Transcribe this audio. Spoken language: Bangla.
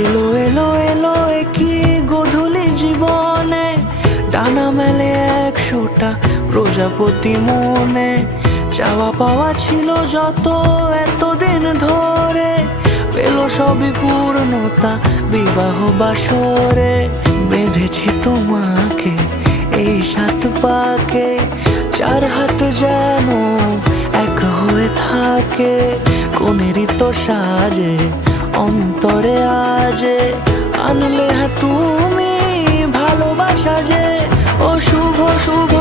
এলো এলো এলো কি গোধূলি জীবনে, ডানা মেলে 100টা প্রজাপতি মনে। চাওয়া পাওয়া ছিল যত এতদিন ধরে, পেল সবই পূর্ণতা বিবাহ বাসরে। বেঁধেছি তোমাকে এই 7 পাকে, 4 হাত যেন এক হয়ে থাকে। কোনেরই তো সাজে অন্তরে আজে, আনলে তুমি ভালোবাসা যে। ও শুভ শুভ